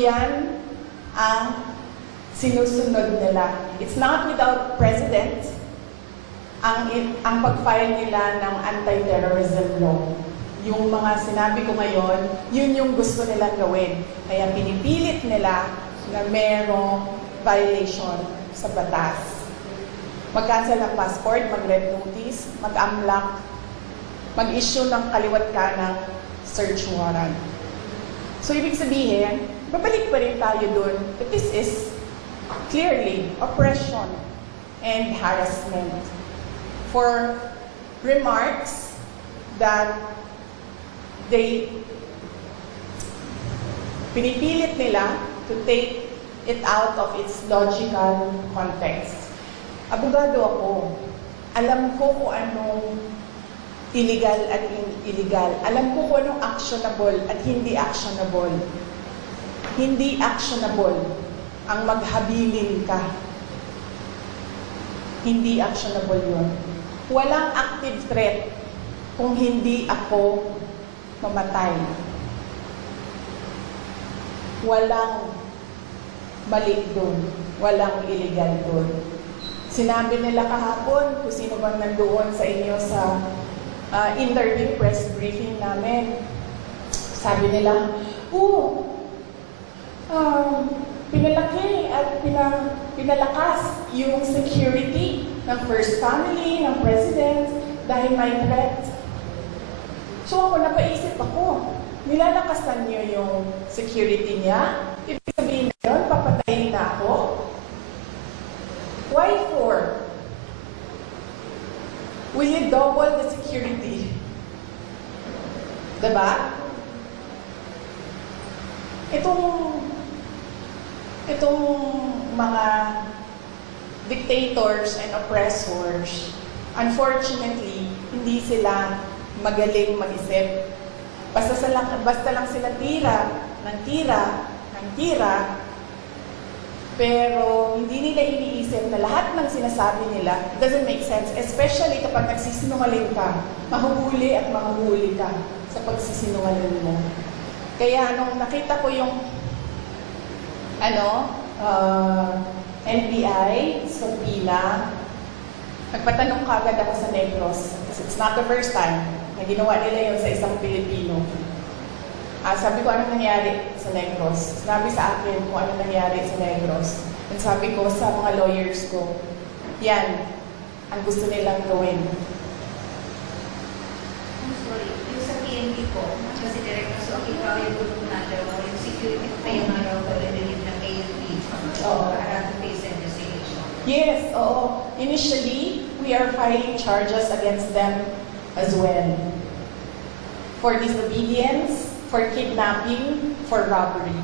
yan ang sinusunod nila. It's not without precedent ang pag-file nila ng anti-terrorism law. Yung mga sinabi ko ngayon, yun yung gusto nilang gawin. Kaya pinipilit nila na merong violation sa batas. Mag-cancel ng passport, mag-red notice, mag-unlock, mag-issue ng kaliwat kanang search warrant. So, ibig sabihin, babalik pa rin tayo dun that this is clearly oppression and harassment for remarks that pinipilit nila to take it out of its logical context. Abogado ako. Alam ko kung anong illegal at illegal. Alam ko kung anong actionable at hindi actionable. Hindi actionable ang maghabilin ka. Hindi actionable yun. Walang active threat kung hindi ako mamatay. Walang mali doon. Walang illegal doon. Sinabi nila kahapon kung sino bang nandoon sa inyo sa interview press briefing namin. Sabi nila, pinalaki at pinalakas yung security ng First Family, ng President, dahil may threat. So ako, napaisip ako, nilalakasan niyo yung security niya? Ibig sabihin na yun, papatayin na ako? Why for? Will you double the security? Diba? Itong mga dictators and oppressors, unfortunately, hindi sila magaling mag-isip. Basta lang sila tira, pero hindi nila iniisip na lahat ng sinasabi nila doesn't make sense, especially kapag nagsisinungaling ka, mahuhuli at mahuhuli ka sa pagsisinungaling mo. Kaya nung nakita ko yung NBI sa Pila, nagpatanong kagad ako sa Negros. Kasi it's not the first time na ginawa nila yun sa isang Pilipino. Sabi ko, ano nangyari sa Negros? Sabi sa akin kung ano nangyari sa Negros. And sabi ko sa mga lawyers ko, yan ang gusto nilang gawin. I'm sorry, yung sa PNP po, kasi direct na so, ikaw yung gulong natin, yung security ko kayo nga raw ko rin ng AFP para to face investigation. Yes, oo. Initially, we are filing charges against them as well. For disobedience, for kidnapping, for robbery.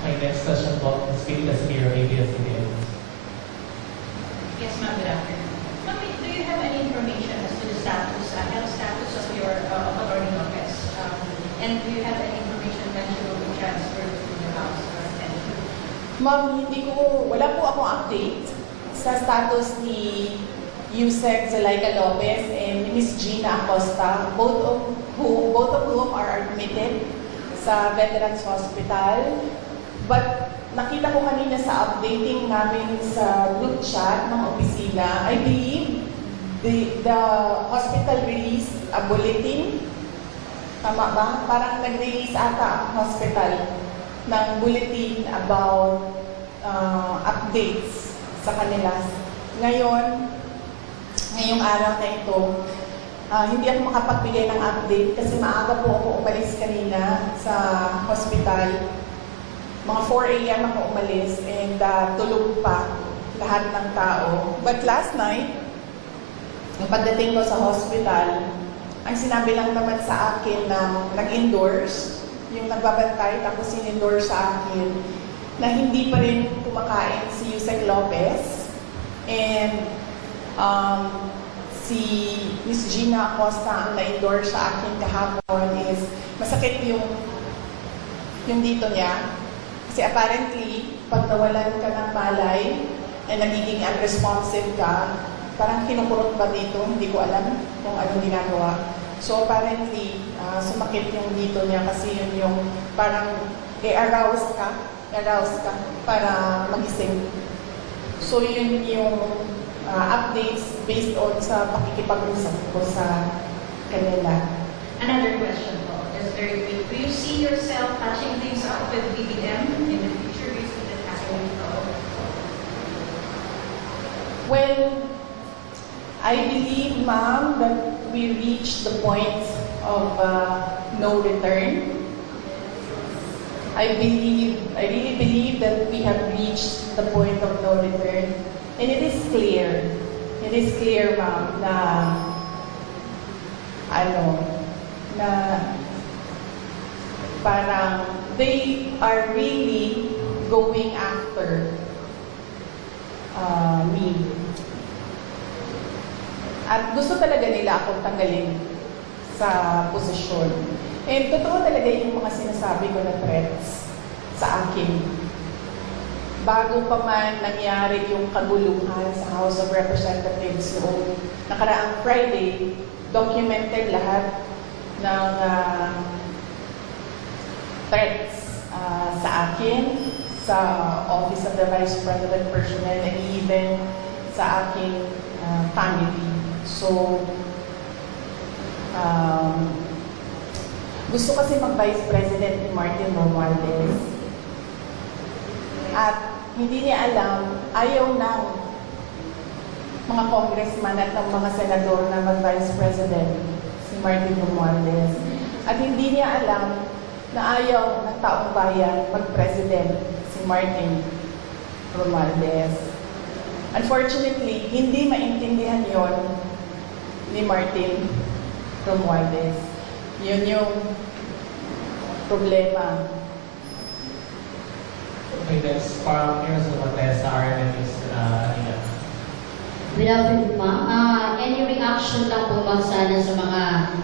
Okay, next question po. Speak the speaker, ABS-CBN. Yes, ma'am. Good afternoon. Ma'am, do you have any information as to the status, health status of your attorney office? And do you have any information when you will be transferred to the house or attention? Ma'am, wala po akong update sa status ni Yusek Zalaika Lopez and Miss Gina Acosta, both of whom are admitted sa Veterans Hospital. But nakita ko kanina sa updating namin sa group chat ng opisina, I believe the hospital released a bulletin. Tama ba? Parang nag-release ata ang hospital ng bulletin about updates sa kanila. Ngayong araw na ito, hindi ako makapagbigay ng update kasi maaga po ako umalis kanina sa hospital. Mga 4 a.m. ako umalis and tulog pa lahat ng tao. But last night, nung pagdating ko sa hospital, ang sinabi lang naman sa akin na nag-endorse, yung nagbabantay tapos sin-endorse sa akin, na hindi pa rin kumakain si Yusek Lopez and si Miss Gina Acosta ang na-endorse sa akin kahapon is masakit yung dito niya. Kasi apparently, pag nawalan ka ng palay na nagiging unresponsive ka, parang kinukurot ba dito? Hindi ko alam kung anong ginagawa. So apparently, sumakit yung dito niya kasi yun yung parang arouse ka para magising. So yun yung updates based on sa pakikipag-usap ko sa kanila. Another question po, just very quick. Do you see yourself touching things up with BBM in the future? Do you see that happening? Well, I believe, ma'am, that we reached the point of no return. I really believe that we have reached the point of no return. And it is clear, ma'am, na parang they are really going after me. At gusto talaga nila akong tanggalin sa posisyon. And totoo talaga yung mga sinasabi ko na threats sa akin. Bago pa man nangyari yung kaguluhan sa House of Representatives noong nakaraang Friday, documented lahat ng threats sa akin, sa Office of the Vice President personnel, and even sa aking family. So, gusto kasi mag-Vice President ni Martin Romualdez. At hindi niya alam, ayaw ng mga congressman at ng mga senador na mag-Vice President si Martin Romualdez. At hindi niya alam na ayaw ng taong bayan mag-President si Martin Romualdez. Unfortunately, hindi maintindihan yon ni Martin Romualdez. Yun yung problema. Okay, that's para Mira Cortez sa RMN News kanina. Good afternoon, ma'am. Any reaction lang po ma'am sana sa mga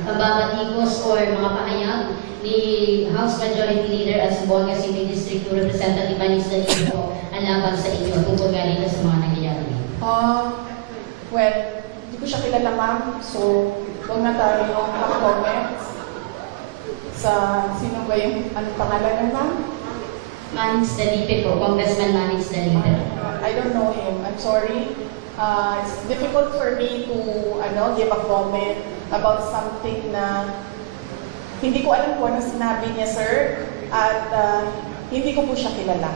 pagbabatikos or mga pahayag ni House Majority Leader at Zamboanga City District Representative Manis Danilo ang laban sa inyo tungkol nga rin sa mga nangyayari? Well, hindi ko siya kilala, ma'am. So, huwag na tayo mag-comment sa sino ba yung pangalan ng ma'am? Manix Dalipe po, Congressman Manix Dalipe. I don't know him. I'm sorry. It's difficult for me to give a comment about something na hindi ko alam po na sinabi niya, sir. At hindi ko po siya kilala.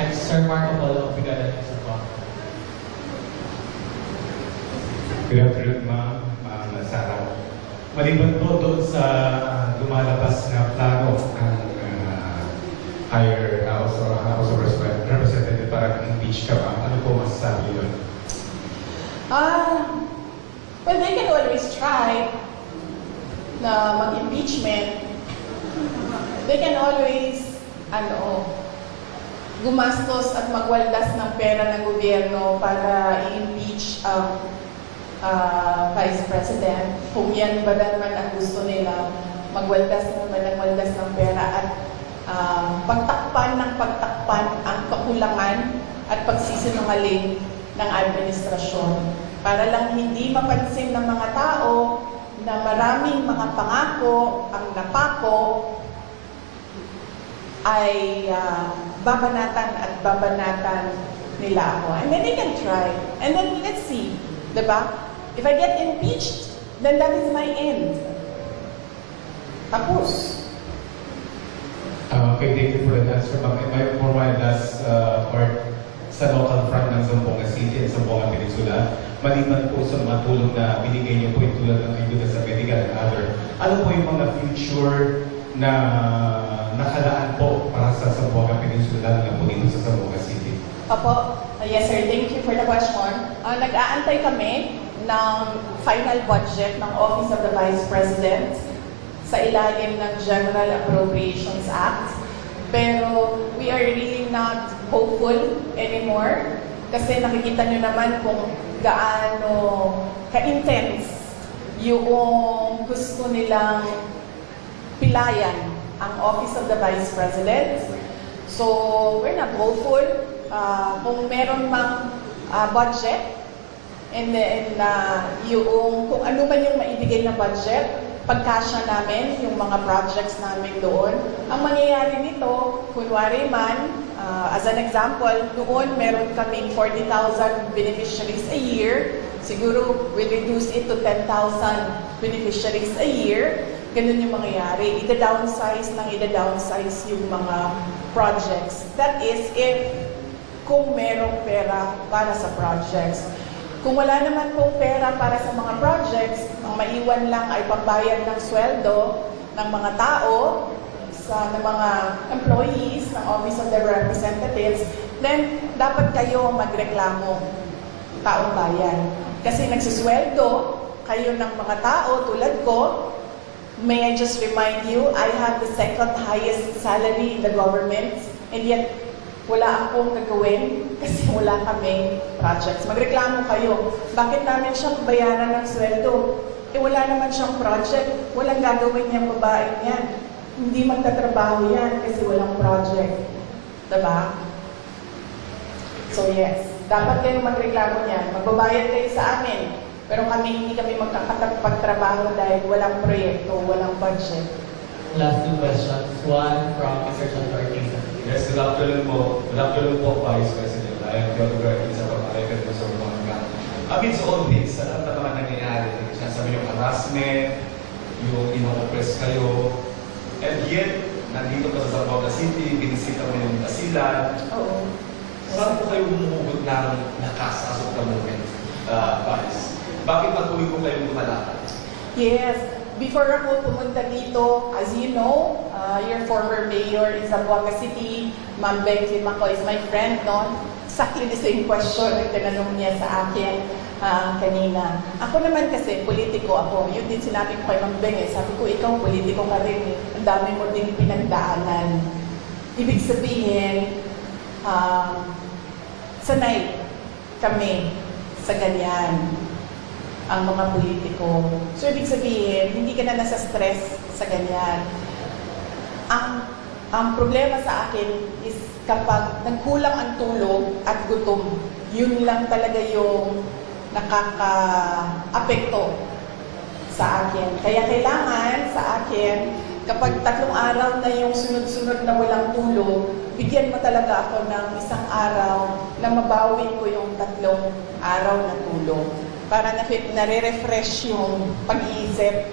And Sir Marco Polo, Brigada News po. Good afternoon, ma'am. Sarah. Maliban po doon sa lumalabas na plano ng higher house or House of Representative para impeach ka ba? Ano po masasabi yun? Well, they can always try na mag-impeachment. They can always, gumastos at magwaldas ng pera ng gobyerno para i-impeach ang Vice President. Kung yan ba naman ang gusto nila, magwaldas ng pera at pagtakpan ang kakulangan at pagsisinungaling ng administrasyon para lang hindi mapansin ng mga tao na maraming mga pangako ang napako ay babanatan nila ako. And then they can try. And then let's see, diba? If I get impeached, then that is my end. Tapos. Okay, thank you for that answer, ma'am. For my last part, sa local front ng Zamboanga City at Zamboanga Peninsula, maliban po sa mga tulong na binigay niyo po yung tulad ng ayuda sa medical and other, ano po yung mga future na nakalaan po para sa Zamboanga Peninsula, lalo na po dito sa Zamboanga City? Opo. Yes, sir. Thank you for the question. Nag-aantay kami ng final budget ng Office of the Vice President sa ilalim ng General Appropriations Act. Pero we are really not hopeful anymore kasi nakikita nyo naman kung gaano ka-intense yung gusto nilang pilayan ang Office of the Vice President. So, we're not hopeful. Kung meron mang budget And then, yung, kung ano man yung maibigay na budget, pagkasya namin, yung mga projects namin doon. Ang mangyayari nito, kunwari man, as an example, noon meron kaming 40,000 beneficiaries a year. Siguro, we reduce it to 10,000 beneficiaries a year. Ganun yung mangyayari. Ida-downsize yung mga projects. That is, if kung merong pera para sa projects. Kung wala naman pong pera para sa mga projects, ang maiwan lang ay pambayad ng sweldo ng mga tao, ng mga employees ng Office of the Representatives, then dapat kayo magreklamo, taong bayan. Kasi nagsusweldo kayo ng mga tao tulad ko. May I just remind you, I have the second highest salary in the government, and yet wala akong gagawin kasi wala kaming projects. Magreklamo kayo. Bakit namin siyang bayaran ng sweldo? Wala naman siyang project. Walang gagawin niyang babae niyan. Hindi magtatrabaho yan kasi walang project. Diba? So yes, dapat kayong magreklamo niyan. Magbabayad kayo sa amin. Pero hindi kami magkakapagtrabaho dahil walang proyekto, walang budget. Last two questions. One from Mr. John Ortiz. Yes, good afternoon po. Good afternoon po, Vice President. I am Theodore Ortiz sa Pag-Arekan po sa Urbanga. Amidst all this, sa lahat ng mga nangyayari, sinasabi yung harassment, yung ino-oppress kayo, and yet, nandito ka sa Zamboanga City, binisita mo yung Kasilan. Oo. Saan po kayo humuhugot ng lakas as of the moment, Vice? Bakit patuloy po kayong lumalakad? Yes. Before ako pumunta dito, as you know, your former mayor in Zamboanga City, Ma'am Beng Climaco is my friend, no? Exactly the same question na tinanong niya sa akin kanina. Ako naman kasi, politiko ako. Yun din sinabi ko kay Ma'am Beng eh. Sabi ko, ikaw politiko ka rin eh. Ang dami mo din pinagdaanan. Ibig sabihin, sanay kami sa ganyan ang mga politiko. So, ibig sabihin, hindi ka na nasa stress sa ganyan. Ang problema sa akin is kapag nagkulang ang tulog at gutom, yun lang talaga yung nakaka-apekto sa akin. Kaya kailangan sa akin, kapag 3 araw na yung sunod-sunod na walang tulog, bigyan mo talaga ako ng 1 araw na mabawi ko yung 3 araw na tulog. Para nare-refresh yung pag-iisip.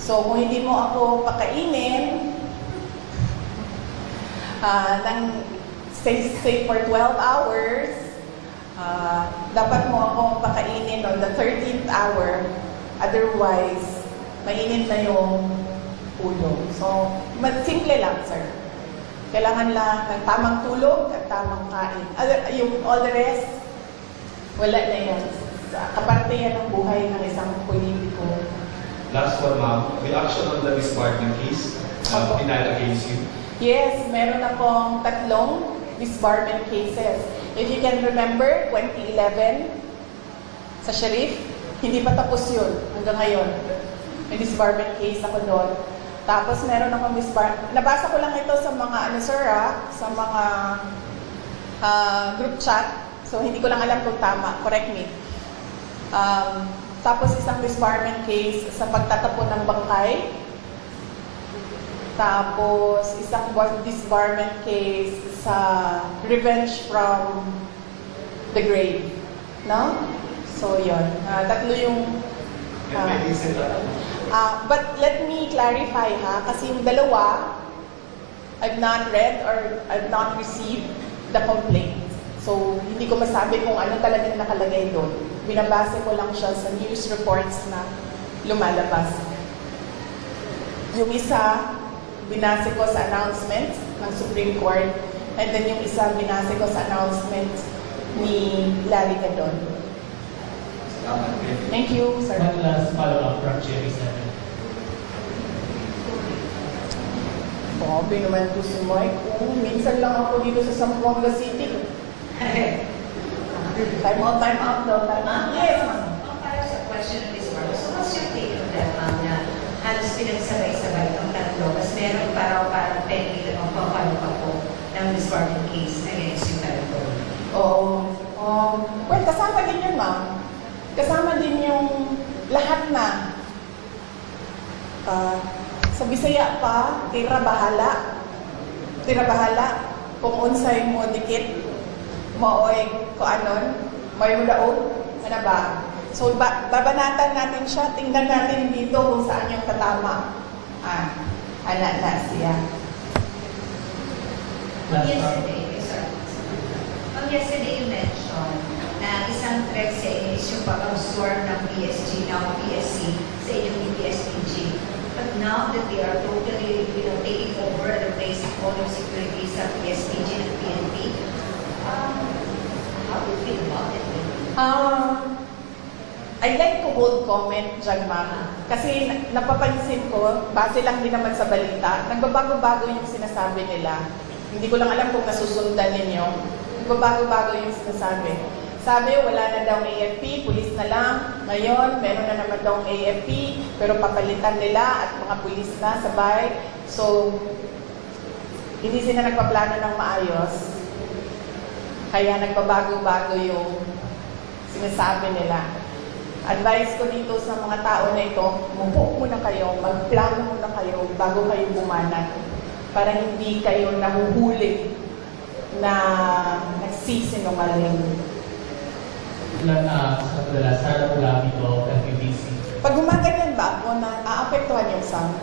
So, kung hindi mo ako pakainin, say for 12 hours, dapat mo akong pakainin on the 13th hour. Otherwise, mainit na yung ulo. So, simple lang, sir. Kailangan lang ng tamang tulog at tamang kain. Yung all the rest, wala na yan. Kaparte yan ng buhay ng isang politiko. Last one, ma'am. Reaction on the disbarment case denied against you. Yes, meron akong 3 disbarment cases. If you can remember, 2011, sa Sheriff, hindi pa tapos yun hanggang ngayon. May disbarment case ako doon. Tapos meron akong disbarment. Nabasa ko lang ito sa mga, sa mga group chat. So, hindi ko lang alam kung tama. Correct me. Tapos isang disbarment case sa pagtatapon ng bangkay. Tapos isang disbarment case sa revenge from the grave. No? So, yun. 3 yung... And may reason but let me clarify kasi yung 2, I've not read or I've not received the complaint. So, hindi ko masabi kung ano talagang nakalagay doon. Binabase ko lang siya sa news reports na lumalabas. Yung isa, binase ko sa announcement ng Supreme Court. And then yung isa, binase ko sa announcement ni Larry Gadon. Thank you, sir. One last follow-up from Jimmy Seven. Grabe naman ito si Mike. Minsan lang ako dito sa Zamboanga City. Time out daw. Time out. Yes, ma'am. Para sa question of this one, so what's your take on that, ma'am, na halos pinagsabay-sabay ang 3, kasi meron parang pending o papalo pa po ng disbarment case against yung 3. Oo. Well, kasama din yun, ma'am. Kasama din yung lahat na sa Bisaya pa, tira bahala. Tira bahala. Kung unsay mo dikit, maoy ko anon, may daog, ano ba? So, babanatan natin siya, tingnan natin dito kung saan yung katama. Anak na siya. Yesterday you mentioned na isang threat sa inyo is yung pag-absorb ng PSG, ng PSC sa inyong PSPG. But now that they are totally, taking over and replacing all yung security sa PSPG and PNP, how do you feel about it? I'd like to hold comment dyan, ma'am. Kasi napapansin ko, base lang din naman sa balita, nagbabago-bago yung sinasabi nila. Hindi ko lang alam kung nasusundan ninyo. Nagbabago-bago yung sinasabi. Sabi, wala na daw AFP, pulis na lang. Ngayon, meron na naman daw AFP, pero papalitan nila at mga pulis na sabay. So, hindi sila nagpaplano ng maayos. Kaya nagbabago-bago yung sinasabi nila. Advice ko dito sa mga tao na ito, mubo muna kayo, magplano muna kayo bago kayo bumanat para hindi kayo nahuhuli na nagsisinungaling. Sa Sara Pulamito, FUBC. Pag gumaganyan ba ako na aapektuhan yung sound?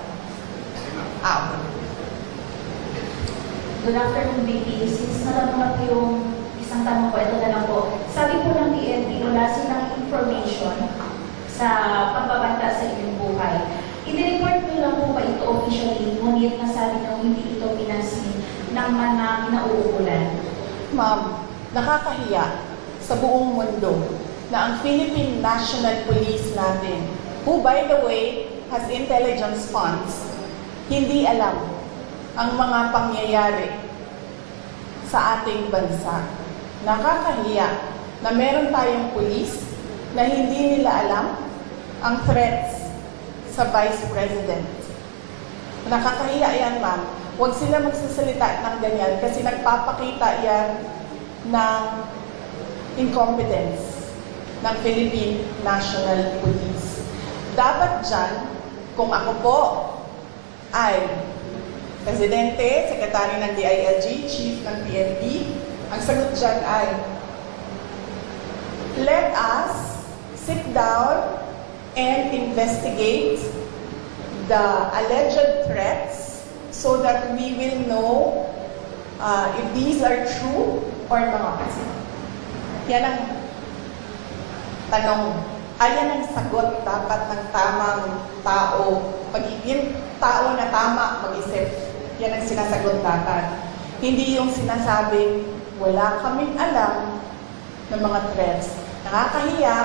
Good afternoon, VP. Since natanong ko yung isang tanong ko, ito na lang po. Sabi po ng PNP, wala silang information sa pagbabanta sa inyong buhay. I-report nyo lang po ba ito officially, ngunit nasabi nyo hindi ito pinansin ng mga kinauukulan? Ma'am, nakakahiya sa buong mundo na ang Philippine National Police natin, who by the way has intelligence funds, hindi alam ang mga pangyayari sa ating bansa. Nakakahiya na meron tayong police na hindi nila alam ang threats sa Vice President. Nakakahiya yan, ma'am. Huwag sila magsasalita ng ganyan kasi nagpapakita yan ng incompetence ng Philippine National Police. Dapat dyan, kung ako po ay Presidente, Sekretary ng DILG, Chief ng PNP, ang sagot dyan ay, let us sit down and investigate the alleged threats so that we will know if these are true or not. Yan ang tanong. Yan ang sagot dapat ng tamang tao. Pagiging tao na tama mag-isip, yan ang sinasagot dapat. Hindi yung sinasabing wala kaming alam ng mga threats. Nakakahiya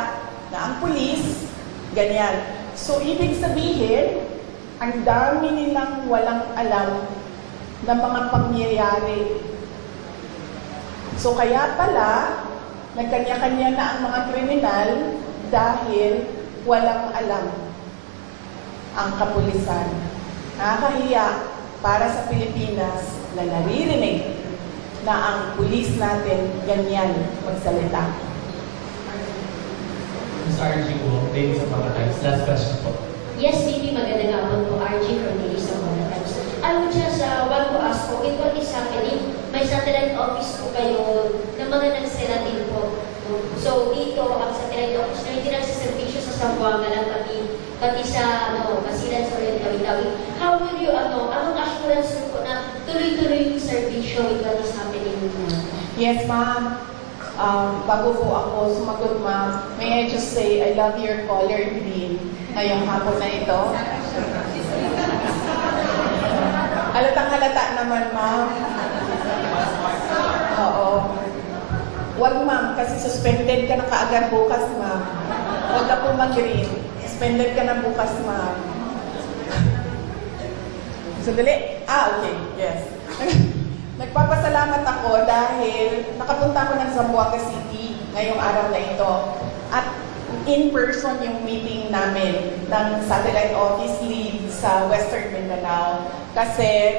na ang pulis, ganyan. So, ibig sabihin, ang dami nilang walang alam ng mga pangyayari. So, kaya pala, nagkanya-kanya na ang mga kriminal dahil walang alam ang kapulisan. Nakakahiya para sa Pilipinas na naririnig na ang pulis natin ganyan magsalita. Ms. RG po, ladies of mga times. Last question po. Yes, VP, magandang hapon po. RG from Ladies of Mga Times. I would just want to ask po, if what is happening, may satellite office po kayo ng mga nagsela din po. So, dito, ang satellite office na hindi nagsiservisyo sa Zamboanga lang, pati sa, Basilan, Sorel, Tawi-Tawi. How will you, anong assurance po na tuloy-tuloy yung servisyo with what is happening now? Yes, ma'am. Bago po ako sumagot, ma'am, may I just say, I love your color green ngayong hapon na ito. Halatang-halata naman, ma'am. Oo. Huwag, ma'am, kasi suspended ka na kaagad bukas, ma'am. Huwag ka po mag-green. Suspended ka na bukas, ma'am. Sandali. Okay. Yes. Nagpapasalamat ako dahil nakapunta ako ng Zamboanga City ngayong araw na ito. At in-person yung meeting namin ng satellite office lead sa Western Mindanao. Kasi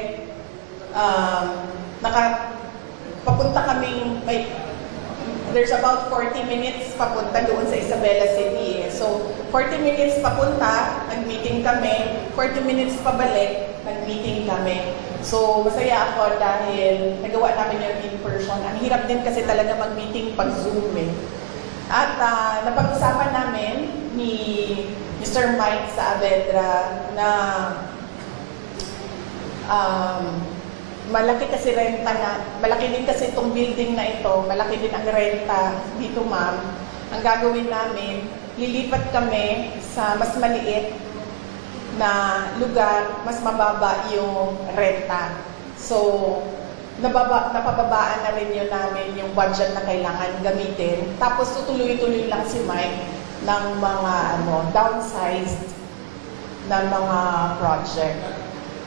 papunta kaming, there's about 40 minutes papunta doon sa Isabela City. So, 40 minutes papunta, nag-meeting kami. 40 minutes pabalik, nag-meeting kami. So, masaya ako dahil nagawa namin yung in-person. Ang hirap din kasi talaga mag-meeting pag Zoom eh. At napag-usapan namin ni Mr. Mike Saavedra na malaki kasi renta na, malaki din kasi itong building na ito, malaki din ang renta dito ma'am. Ang gagawin namin, lilipat kami sa mas maliit na lugar, mas mababa yung renta. So, napababaan na rin yun namin yung budget na kailangan gamitin. Tapos tutuloy-tuloy lang si Mike ng mga downsized na mga project.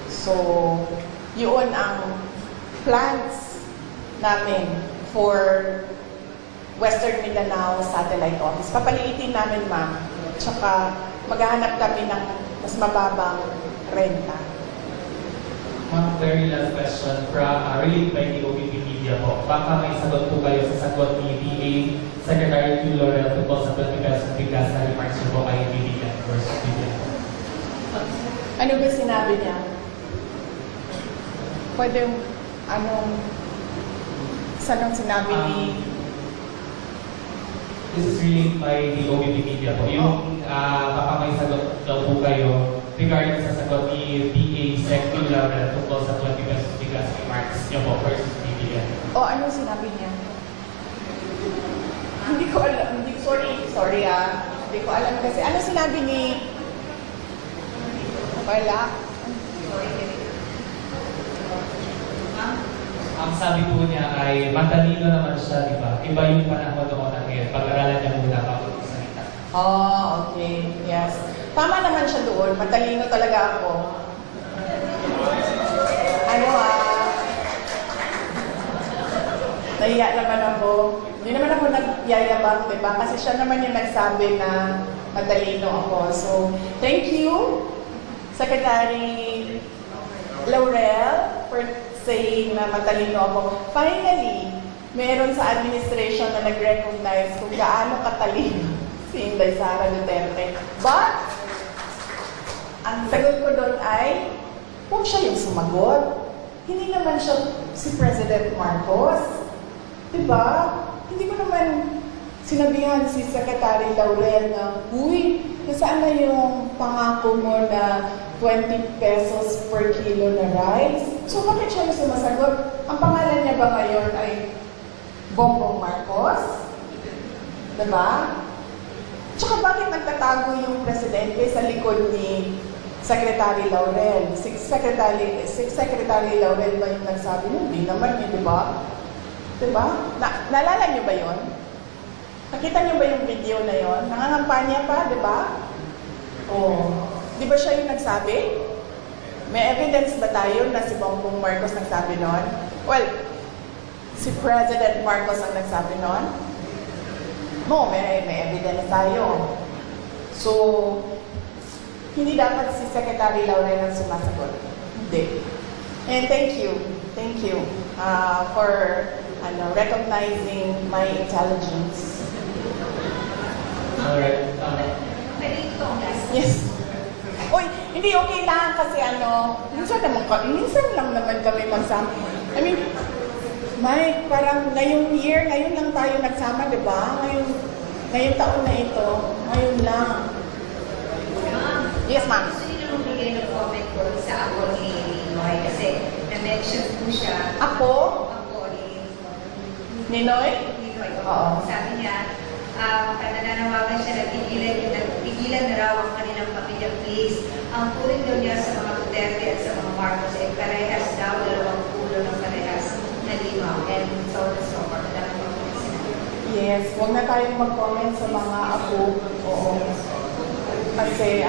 So, yun ang plans namin for Western Mindanao Satellite Office. Papaliitin namin, ma'am. Tsaka maghahanap kami ng mas mababang renta. Ma'am, very last question related by the OBP Media po. Baka may sagot po kayo sa sagot ni DA Secretary Q. Laurel tungkol sa 20 pesos bigas na remarks niyo po kay BBM versus BBM. Ano ba sinabi niya? Pwede, saan sinabi ni... This is related by the OBP Media po. Yung baka may sagot daw po kayo regarding sa sagot ni DA Sec. Q. Laurel tungkol sa 20 pesos bigas remarks niyo po versus BBM. Anong sinabi niya? Hindi ko alam. Sorry Hindi ko alam kasi. Ano sinabi ni... Wala. Ang sabi po niya ay matalino naman siya, di ba? Iba yung panahon noon na ngayon. Pag-aralan niya muna bago magsalita. Okay. Yes. Tama naman siya doon. Matalino talaga ako. Nahiya naman ako. Hindi naman ako nagyayabang, di ba? Kasi siya naman yung nagsabi na matalino ako. So, thank you, Secretary Laurel, for saying na matalino ako. Finally, meron sa administration na nag-recognize kung gaano katalino si Inday Sara Duterte. But, ang sagot ko doon ay, kung siya yung sumagot, hindi naman siya si President Marcos. Diba? Hindi ko naman sinabihan si Secretary Laurel na, uy, nasaan na yung pangako mo na 20 pesos per kilo na rice? So, bakit siya yung sumasagot? Ang pangalan niya ba ngayon ay Bongbong Marcos? Diba? Tsaka bakit nagtatago yung presidente sa likod ni Secretary Laurel? Si Secretary Laurel ba yung nagsabi? Hindi naman yun, diba? Diba? Naalala niyo ba yun? Nakita niyo ba yung video na yun? Nangangampanya pa, diba? Di ba siya yung nagsabi? May evidence ba tayo na si Bongbong Marcos nagsabi nun? Well, si President Marcos ang nagsabi nun? No, may evidence tayo. So, hindi dapat si Secretary Laurel ang sumasagot. Hindi. And thank you for recognizing my intelligence. Alright. Pwede ito ang last. Yes. Uy, hindi okay lang kasi minsan lang naman kami magsama. I mean, Mike, parang ngayon lang tayo nagsama, di ba? Ngayong taon na ito, ngayon lang. Ma'am, Yes, ma'am. gusto niyo naman bigay ng comment ko sa ako ni Noy kasi na-mention po siya. Ako? Ako ni Ninoy? Noy. Oo. Sabi niya, nananawagan siya na tigilan na raw ang kanilang pamilya, please. Ang turing daw niya sa mga Duterte at sa mga Marcos ay parehas daw, 2 ulo ng parehas na limaw. And so on and so forth. Yes, huwag na tayong mag-comment sa mga apo. Oo. Kasi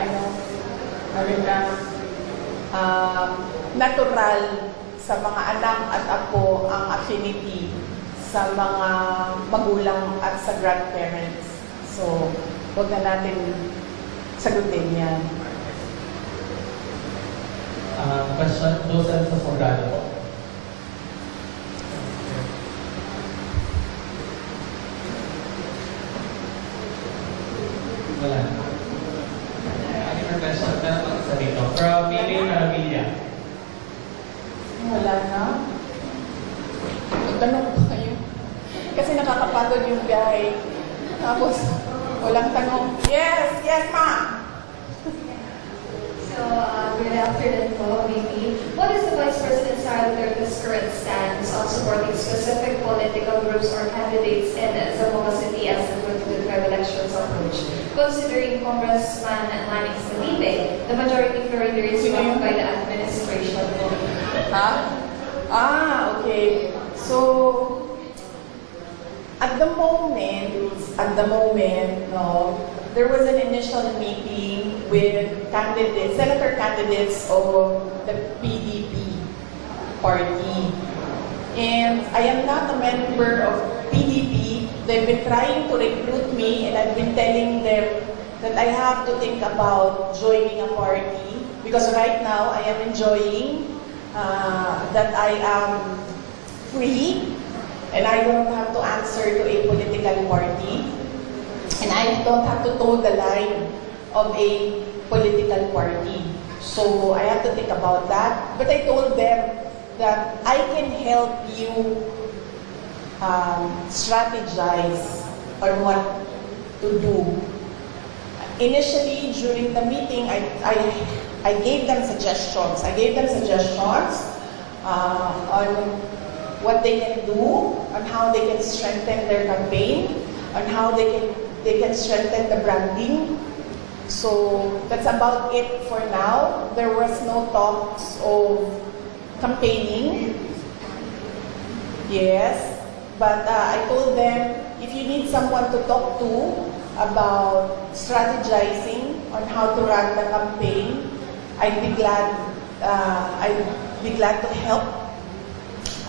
natural sa mga anak at apo ang affinity sa mga magulang at sa grandparents. So, huwag na natin sagutin yan. Question, Joseph sa Sorgado po. Wala. Any more question? Meron pang isa dito. From Mili Maravilla. Wala na. Magtanong pa kayo. Kasi nakakapagod yung biyahe. Tapos, walang tanong. Yes, yes, ma! So, good afternoon po, VP. What is the Vice President Sara Duterte's current stance on supporting specific political groups or candidates in Zamboanga City as the 2025 elections approach? Considering Congressman Manix Felipe, the majority floor leader is Sino yun? won by the administration. Ha? Okay. So, at the moment, no, there was an initial meeting with candidates, senator candidates of the PDP party. And I am not a member of PDP. They've been trying to recruit me, and I've been telling them that I have to think about joining a party because right now I am enjoying that I am free and I don't have to answer to a political party and I don't have to toe the line of a political party. So I have to think about that. But I told them that I can help you strategize on what to do. Initially, during the meeting, I gave them suggestions. I gave them suggestions on what they can do, on how they can strengthen their campaign, on how they can strengthen the branding. So that's about it for now. There was no talks of campaigning. Yes, but I told them if you need someone to talk to about strategizing on how to run the campaign, I'd be glad to help.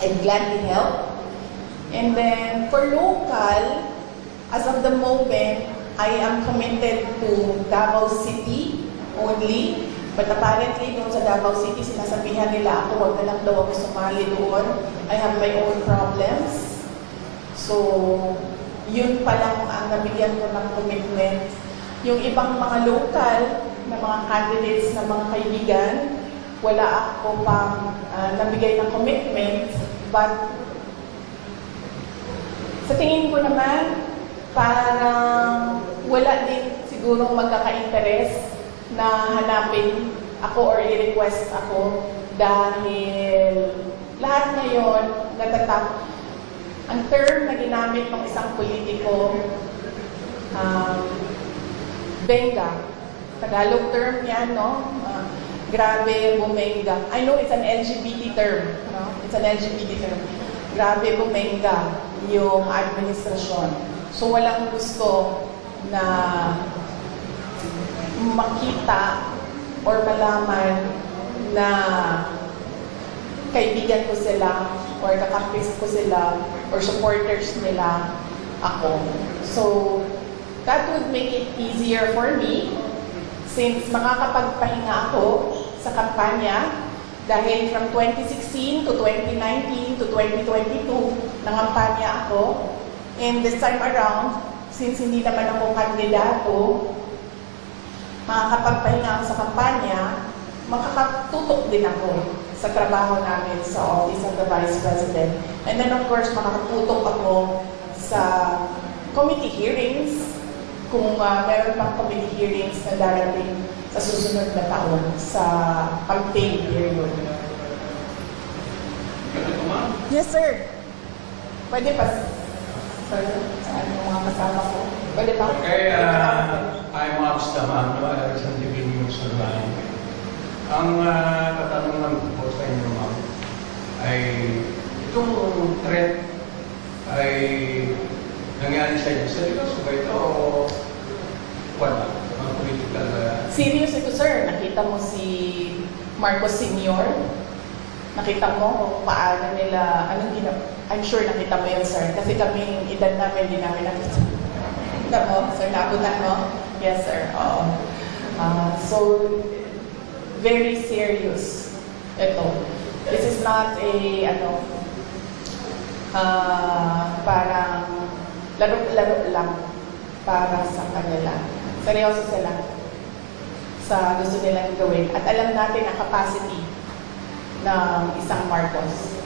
I'd gladly help. And then for local, as of the moment, I am committed to Davao City only. But apparently, doon sa Davao City, sinasabihan nila ako, wag na lang daw ako sumali doon. I have my own problems. So, yun pa lang ang nabigyan ko ng commitment. Yung ibang mga local na mga candidates na mga kaibigan, wala ako pang nabigay ng commitment. But sa tingin ko naman, parang wala din sigurong magkaka-interest na hanapin ako or i-request ako dahil lahat ngayon natatap. Ang term na ginamit ng isang politiko, benga. Tagalog term yan, no? Grabe bumenga. I know it's an LGBT term. No? It's an LGBT term. Grabe bumenga yung administrasyon. So walang gusto na makita or malaman na kaibigan ko sila or kakampis ko sila or supporters nila ako. So that would make it easier for me since makakapagpahinga ako sa kampanya dahil from 2016 to 2019 to 2022 nangampanya ako. And this time around, since hindi naman ako kandidato, makakapagpahinga ako sa kampanya, makakatutok din ako sa trabaho namin sa Office of the Vice President. And then of course, makakatutok ako sa committee hearings, kung meron pang committee hearings na darating sa susunod na taon sa campaign period. Yes, sir. Pwede pa. Sir, ano mga kasama ko? Pwede pa? Okay, I'm Abs Taman, Alexander TV News Online. Ang katanungan ko sa inyo, ma'am, ay itong threat ay nangyari sa inyo. Seryoso ba ito o wala? Mga political... Serious ito, sir. Nakita mo si Marcos Sr. Nakita mo kung paano nila, anong I'm sure nakita mo yun, sir. Kasi kami, edad namin, hindi namin nakita. Nakita mo, sir, naabutan mo? Yes, sir. Oo. So, very serious ito. This is not a, parang laro-laro lang. para sa kanila. Seryoso sila sa gusto nilang gawin. At alam natin ang capacity ng isang Marcos.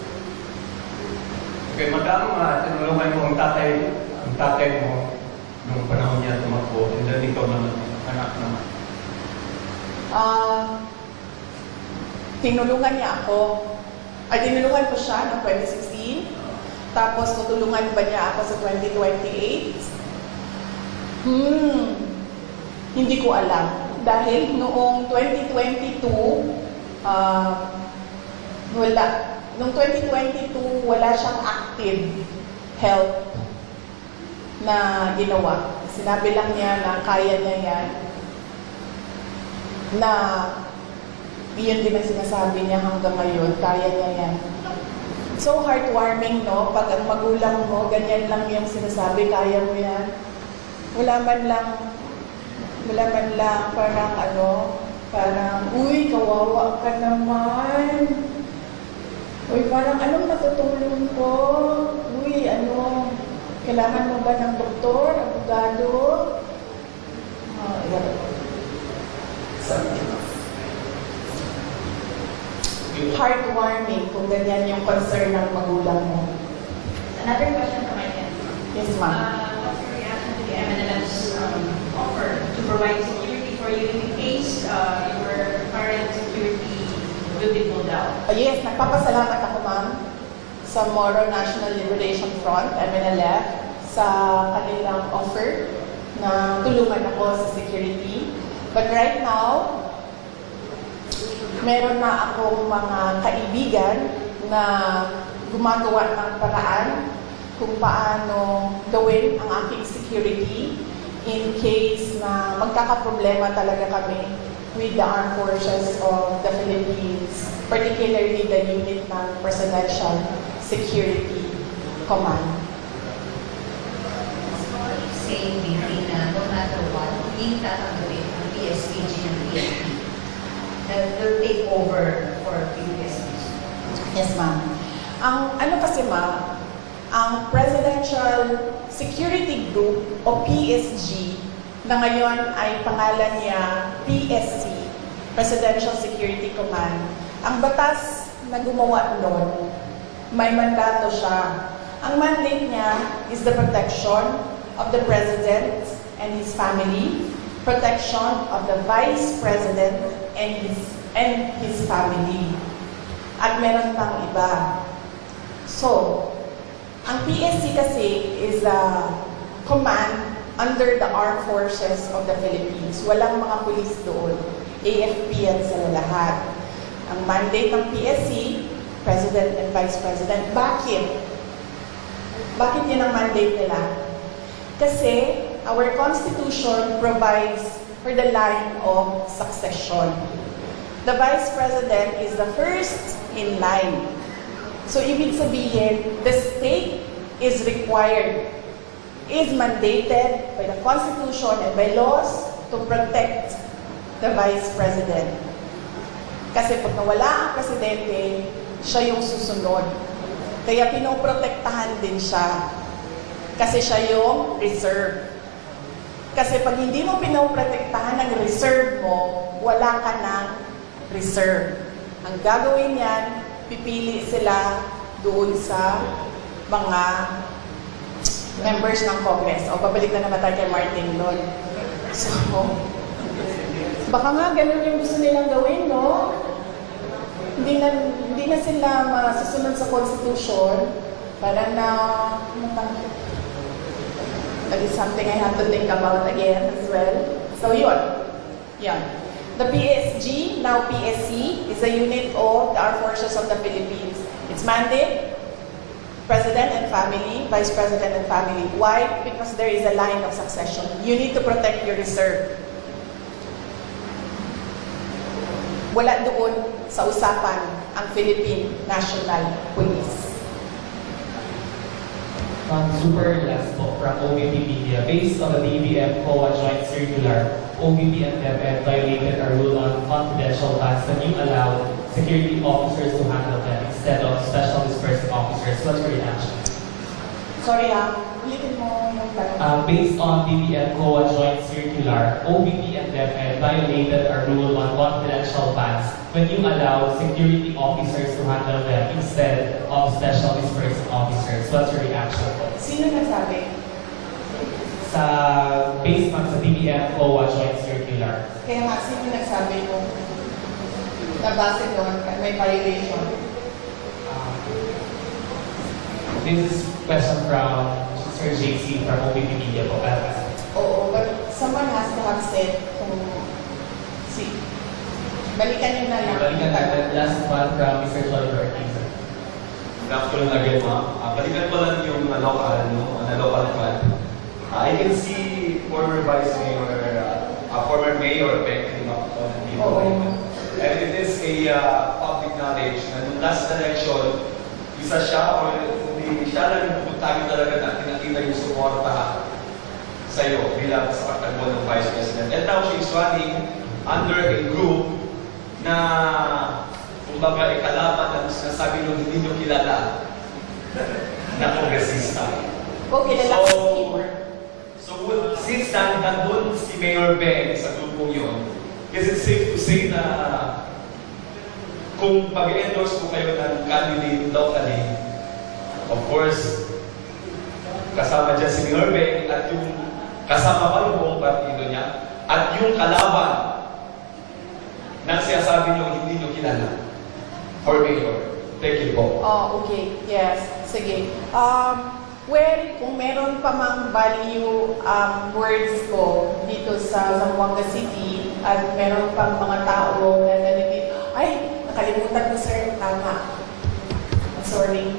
Okay, madam, tinulungan mo ang tatay mo nung panahon niya tumakbo, and then ikaw naman, anak naman. Tinulungan niya ako. Tinulungan ko siya noong 2016. Tapos, tutulungan ba niya ako sa 2028? Hindi ko alam. Dahil noong 2022, wala. Noong 2022, wala siyang active health na ginawa. Sinabi lang niya na kaya niya yan. Na iyon din ang sinasabi niya hanggang ngayon, kaya niya yan. So heartwarming, no? Pag ang magulang mo, ganyan lang yung sinasabi, kaya mo yan. Wala man lang, parang, uy, kawawa ka naman. Uy, parang, anong matutulong ko? Uy, kailangan mo ba ng doktor, abogado? Heartwarming kung ganyan yung concern ng magulang mo. Another question from my end. Yes, ma'am. What's your reaction to the MNLF's offer to provide security for you in case your current security will be pulled out? Yes, nagpapasalamat ako, ma'am, sa Moro National Liberation Front, MNLF, sa kanilang offer na tulungan ako sa security. But right now, meron na akong mga kaibigan na gumagawa ng paraan kung paano gawin ang aking security in case na magkakaproblema talaga kami with the armed forces of the Philippines, particularly the unit ng Presidential Security Command. Saying BP na no matter what, hindi tatanggapin ang PSPG ng PNP. That will take over for PSPG. Yes, ma'am. Ang kasi, ma'am, ang Presidential Security Group o PSG na ngayon ay pangalan niya PSC, Presidential Security Command. Ang batas na gumawa noon, may mandato siya. Ang mandate niya is the protection of the President and his family, protection of the Vice President and his family. At meron pang iba. So, ang PSC kasi is a command under the Armed Forces of the Philippines. Walang mga pulis doon. AFP yan sila lahat. Ang mandate ng PSC, President and Vice President. Bakit? Bakit yun ang mandate nila? Kasi our Constitution provides for the line of succession. The Vice President is the first in line. So, ibig sabihin, the state is required, is mandated by the Constitution and by laws to protect the Vice President. Kasi pag nawala ang Presidente, siya yung susunod. Kaya pinoprotektahan din siya. Kasi siya yung reserve. Kasi pag hindi mo pinoprotektahan ng reserve mo, wala ka ng reserve. Ang gagawin yan, pipili sila doon sa mga members ng Congress. O, babalik na naman tayo kay Martin doon. So, baka nga ganun yung gusto nilang gawin, no? Hindi na sila masusunod sa Constitution. Parang that is something I have to think about again as well. So, yun. The PSG, now PSC, is a unit of the Armed Forces of the Philippines. Its mandate, President and family, Vice President and family. Why? Because there is a line of succession. You need to protect your reserve. Wala doon sa usapan ang Philippine National Police. Super last po from OVP Media. Based on the DBM COA Joint Circular, OVP and DepEd violated our rule on confidential funds when you allow security officers to handle them instead of special dispersing officers. What's your reaction? Sorry Ulitin mo yung tanong. Based on BBM COA Joint Circular, OVP and DepEd violated our rule on confidential funds when you allowed security officers to handle them instead of special dispersing officers. What's your reaction? Sino nagsabi? Based on sa BBM COA Joint Circular. Kaya nga, sino nagsabi mo na base doon may violation? This is question from Sir JC from OVP Media po. Oo, but someone has to have said kung balikan nyo na lang. Balikan natin last one from Mr. Jolly Ortiz. Good afternoon again, ma'am. Balikan ko lang yung local fund. I can see former Vice Mayor, former Mayor Beck Oo. and it is a public knowledge na nung last election, isa siya or hindi siya lang yung pupuntahan talaga na tinakita yung suporta sa'yo bilang sa pagtakbo ng Vice President. And now she's running under a group na kumbaga ikalaban na sinasabi nung hindi nyo kilala na kongresista. Okay, the last keyword. So since nandun si Mayor Ben sa grupong yun, is it safe to say na kung mag-endorse po kayo ng candidate locally, of course, kasama dyan si Mayor Ben at yung kasama pa yung buong partido niya at yung kalaban na sinasabi niyo hindi niyo kilala for Mayor. Thank you po. Oh, okay. Yes. Sige. Well, kung meron pa mang value words ko dito sa Zamboanga City at meron pang mga tao na nalilip, ay, nakalimutan ko sir, tama. Sorry.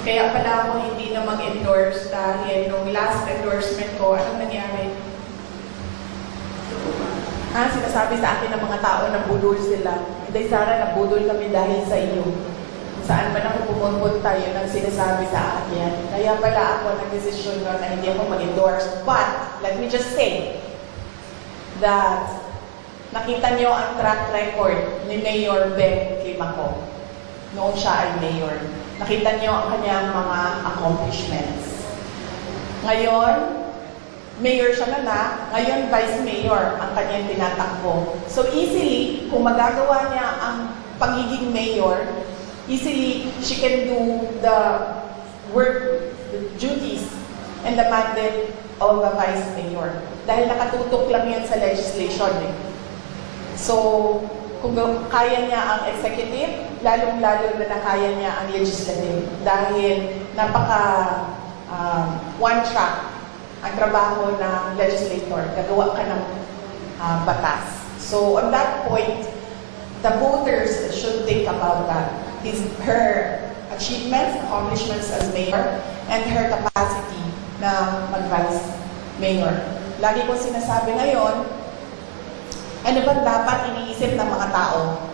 Kaya pala ako hindi na mag-endorse dahil nung last endorsement ko, anong nangyari? Sinasabi sa akin ng mga tao na budol sila. Hindi, Sarah, nabudol kami dahil sa iyo. Saan man ako pumunta, yun ang sinasabi sa akin. Kaya pala ako nag-desisyon na hindi ako mag-endorse. But, let me just say that nakita niyo ang track record ni Mayor Ben Climaco noong siya ay mayor. Nakita niyo ang kanyang mga accomplishments. Ngayon, mayor siya na, ngayon vice mayor ang kanyang tinatakbo. So easily, kung magagawa niya ang pagiging mayor, easily she can do the work, the duties, and the mandate of a vice mayor. Dahil nakatutok lang yan sa legislation. So, kung kaya niya ang executive, lalong-lalo na kaya niya ang legislative. Dahil one track ang trabaho ng legislator. Gagawa ka ng batas. So, on that point, the voters should think about that. Her achievements, accomplishments as mayor, and her capacity na mag-vice mayor. Lagi ko sinasabi ngayon, ano ba dapat iniisip ng mga tao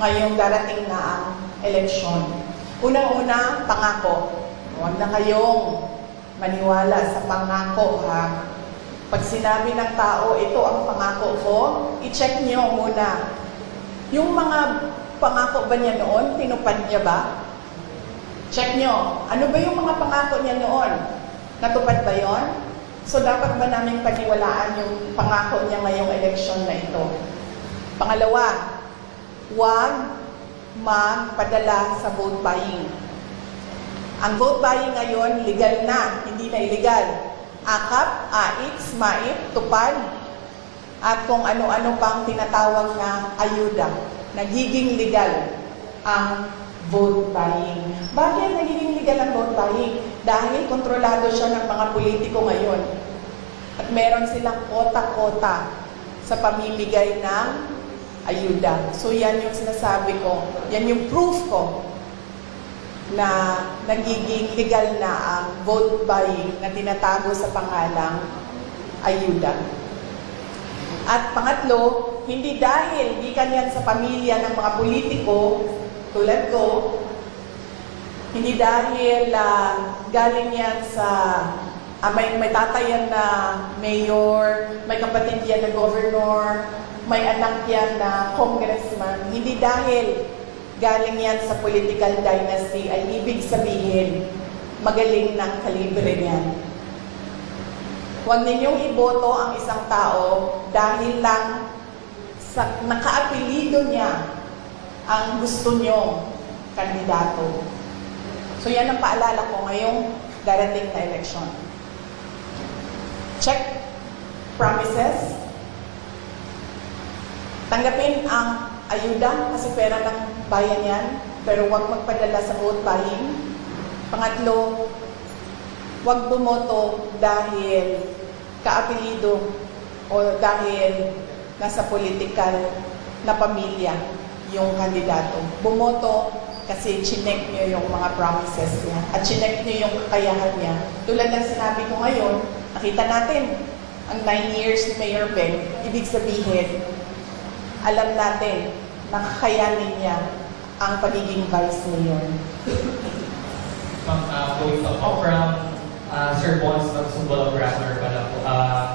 ngayong darating na ang eleksyon? Unang-una, pangako. Huwag na kayong maniwala sa pangako, ha? Pag sinabi ng tao, ito ang pangako ko, i-check niyo muna. Yung mga pangako ba niya noon, tinupad niya ba? Check niyo. Ano ba yung mga pangako niya noon? Natupad ba yon? So, dapat ba namin paniwalaan yung pangako niya ngayong eleksyon na ito? Pangalawa, huwag magpadala sa vote buying. Ang vote buying ngayon, legal na, hindi na illegal. Akap, AIX, MAIP, tupad, at kung ano-ano pang tinatawag na ayuda. Nagiging legal ang vote buying. Bakit nagiging legal ang vote buying? Dahil kontrolado siya ng mga politiko ngayon. At meron silang kota-kota sa pamimigay ng ayuda. So yan yung sinasabi ko, yan yung proof ko na nagiging legal na ang vote buying na tinatago sa pangalang ayuda. At pangatlo, hindi dahil gikan yan sa pamilya ng mga politiko tulad ko, hindi dahil galing yan sa may tatay yan na mayor, may kapatid yan na governor, may anak yan na congressman. Hindi dahil galing yan sa political dynasty ay ibig sabihin magaling ng kalibre niyan. Huwag ninyong iboto ang isang tao dahil lang sa nakaapelido niya ang gusto nyong kandidato. So yan ang paalala ko ngayong darating na election. Check promises. Tanggapin ang ayuda kasi pera ng bayan yan, pero huwag magpadala sa vote buying. Pangatlo, huwag bumoto dahil kaapelido o dahil nasa political na pamilya yung kandidato. Bumoto kasi chinek nyo yung mga promises niya at chinek nyo yung kakayahan niya. Tulad ng sinabi ko ngayon, nakita natin ang 9 years ni Mayor Ben, ibig sabihin, alam natin na kakayanin niya ang pagiging vice mayor. Going from Sir Bons ng Sumbol Operator pala po.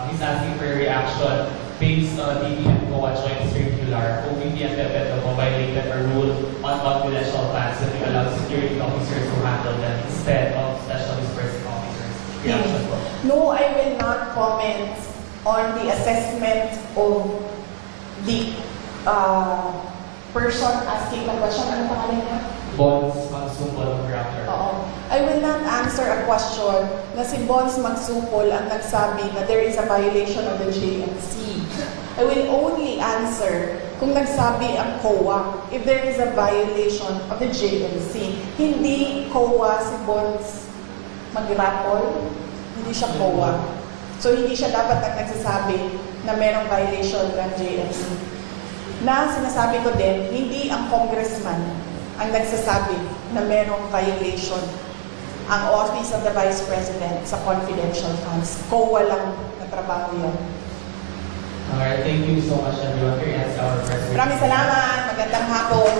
He's asking for your reaction based on DBM COA joint circular. OVP and DepEd violated a rule on confidential funds that we allow security officers to handle them instead of special dispersing officers. Reaction po. No, I will not comment on the assessment of the person asking the question. Ano pangalan niya? Bons ng Sumbol Operator. Oo. I will not answer a question na si Bons Magsupol ang nagsabi na there is a violation of the JNC. I will only answer kung nagsabi ang COA if there is a violation of the JNC. Hindi COA si Bons Magrapol, hindi siya COA. So hindi siya dapat ang nagsasabi na merong violation ng JNC. Na sinasabi ko din, hindi ang congressman ang nagsasabi na merong violation ang Office of the Vice President sa confidential funds. COA lang na trabaho yan. Alright, thank you so much everyone for your answer. Maraming salamat. Magandang hapon.